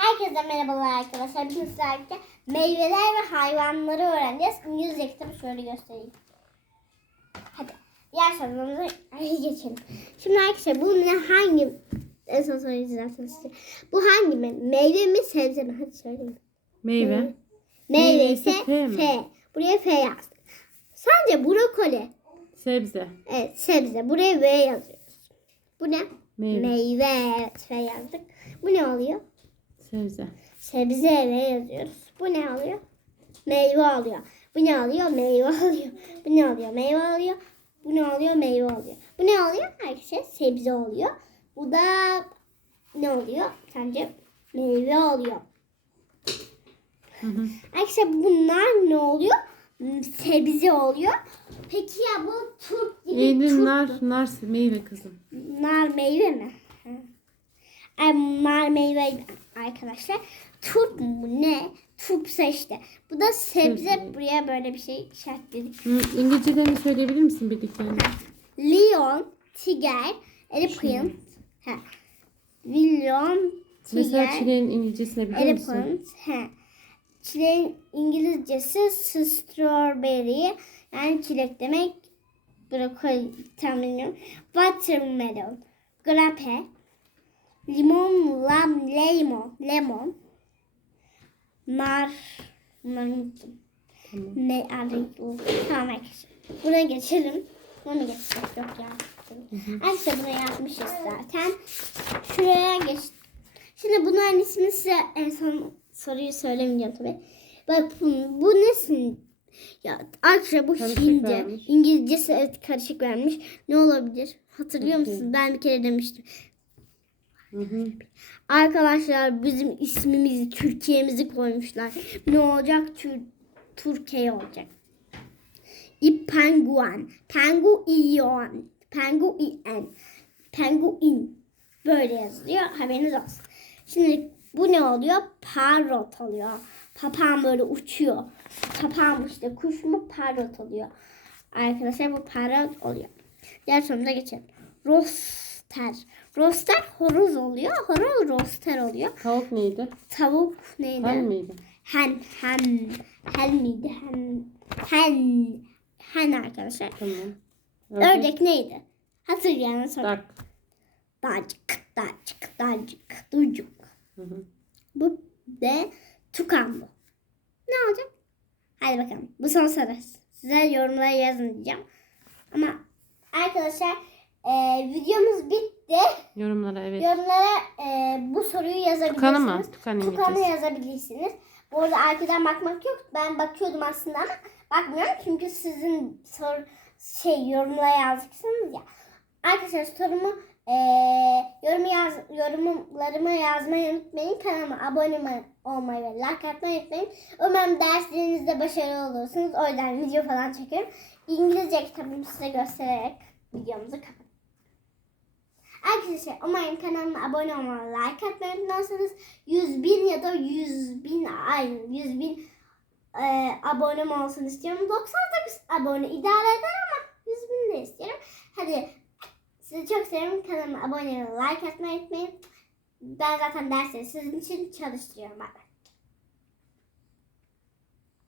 Herkese merhabalar arkadaşlar. Bugün sizlerle meyveler ve hayvanları öğreneceğiz. İngilizce kitabı şöyle göstereyim. Hadi diğer sorumuza geçelim. Şimdi arkadaşlar bu ne hangi en son zaten size. Bu hangi mi? Meyve mi sebze mi? Hadi söyleyin. Meyve. Meyve ise? F. Buraya F yazdık. Sence brokoli Sebze. Evet sebze. Buraya V yazıyoruz. Bu ne? Meyve. Meyve. Evet F yazdık. Bu ne oluyor? Sebze. Sebze V yazıyoruz. Bu ne alıyor? Meyve alıyor. Bu ne alıyor? Meyve alıyor. Bu ne alıyor? Meyve alıyor. Bu ne alıyor? Meyve alıyor. Bu ne alıyor? Arkadaşlar sebze oluyor. Bu da ne oluyor? Sence meyve oluyor. Arkadaşlar bunlar ne oluyor? Hmm, Sebze oluyor. Peki ya bu turp gibi Eylül turp nar, nar meyve kızım. Nar meyve mi? Hı. Ay, nar meyve arkadaşlar. Turp mu ne? Turpsa işte. Bu da sebze. Buraya böyle bir şey işaretledik. Hı, İngilizcelerini söyleyebilir misin bildiklerini? Leon, tiger, elephant. Ha. Mesela tiger, çileğin İngilizcesini biliyor musun? elephant. Ha. Çileğin İngilizcesi strawberry. Yani çilek demek. Brokoli tam bilmiyorum. Watermelon. Grape. Limon, lam, lemon. Lemon. Nar. Tamam. Ne arayı Tamam arkadaşlar. Buna geçelim. Bunu geçecek yok ya. Arkadaşlar buna yapmışız zaten. Şuraya geç. Şimdi bunların ismini size en son soruyu söylemeyeceğim tabii. Bakın bu nesin? Ya arkadaşlar bu Karışık Hintçe. vermiş. İngilizcesi evet karışık vermiş. Ne olabilir? Hatırlıyor musunuz? Ben bir kere demiştim. Arkadaşlar bizim ismimizi, Türkiye'mizi koymuşlar. Ne olacak? Tür Türkiye olacak. İ penguen. Penguin. Penguin. Penguin. Böyle yazılıyor. Haberiniz olsun. Şimdi bu ne oluyor? Parrot oluyor. Papağan böyle uçuyor. Papağan işte kuş mu parrot oluyor. Arkadaşlar bu parrot oluyor. Diğer sorumuza geçelim. Roster. Roster horoz oluyor. Horoz roster oluyor. Tavuk neydi? Tavuk neydi? Hen miydi? Hen. Hen. Hen miydi? Hen. Hen. Hen arkadaşlar. Tamam. Ördek neydi? Hatırlayanı sor. Dak. Dacık, dacık, dacık, ducuk. Hı hı. Bu de tukan bu. Ne olacak? Hadi bakalım. Bu son soru. Size yorumlara yazın diyeceğim. Ama arkadaşlar e, videomuz bitti. Yorumlara evet. Yorumlara e, bu soruyu yazabilirsiniz. Tukanı mı? Tukan Tukanı yazabilirsiniz. Bu arada arkadan bakmak yok. Ben bakıyordum aslında ama bakmıyorum. Çünkü sizin sor, şey yorumlara yazacaksınız ya. Arkadaşlar sorumu e, yorum yaz, yorumlarımı yazmayı unutmayın. Kanalıma abone olmayı ve like atmayı unutmayın. Umarım derslerinizde başarılı olursunuz. O yüzden video falan çekiyorum. İngilizce kitabımı size göstererek videomuzu kapatıyorum. Arkadaşlar umarım kanalıma abone olmayı, like atmayı unutmazsanız 100 bin ya da 100 bin ay 100 bin e, abonem olsun istiyorum. 99 abone idare eder ama 100 bin de istiyorum. Hadi sizi çok seviyorum. Kanalıma abone olmayı, like atmayı unutmayın. Ben zaten dersleri sizin için çalıştırıyorum. Bye bye.